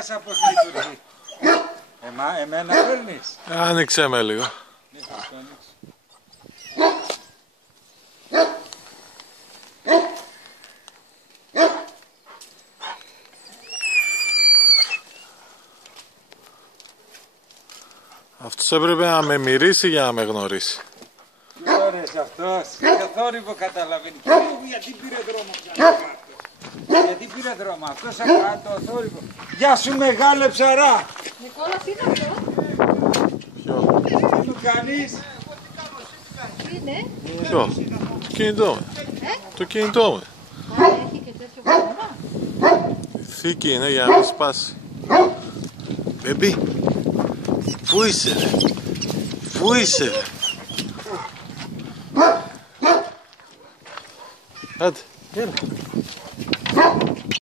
ξέχασα πως λειτουργεί. Εμένα παίρνεις. Άνοιξε με λίγο. Αυτός έπρεπε να με μυρίσει για να με γνωρίσει. Τι ωραίος αυτός. Για θόρυβο καταλαβαίνει. Κύριε μου, γιατί πήρε δρόμο ξανά. Γιατί πήρε δρόμο. Αυτός από το θόρυβο. Γεια σου μεγάλε ψαρά. Νικόλα, τι είναι αυτό? Ποιο? Τι μου κάνεις? Τι είναι? Ποιο? Το κινητό μου. Το κινητό μου. Α, έχει και τέτοιο πράγμα. Θήκη είναι για να μην σπάσει. Μπέμπι, πού είσαι ρε? Πού είσαι ρε? Άντε, έλα.